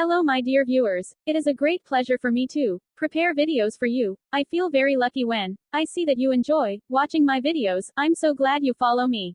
Hello my dear viewers, it is a great pleasure for me to prepare videos for you. I feel very lucky when I see that you enjoy watching my videos. I'm so glad you follow me.